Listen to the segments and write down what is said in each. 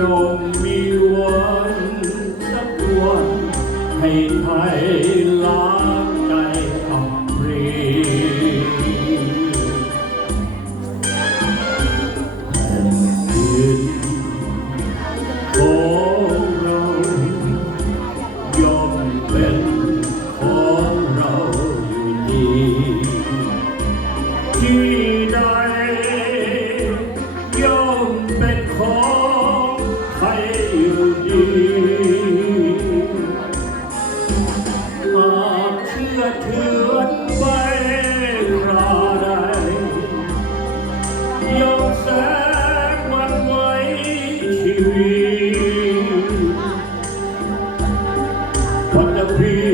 ยอมมีวันสักวันให้ไทยลา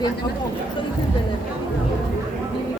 그냥 밥 먹고 끊으면 되네요.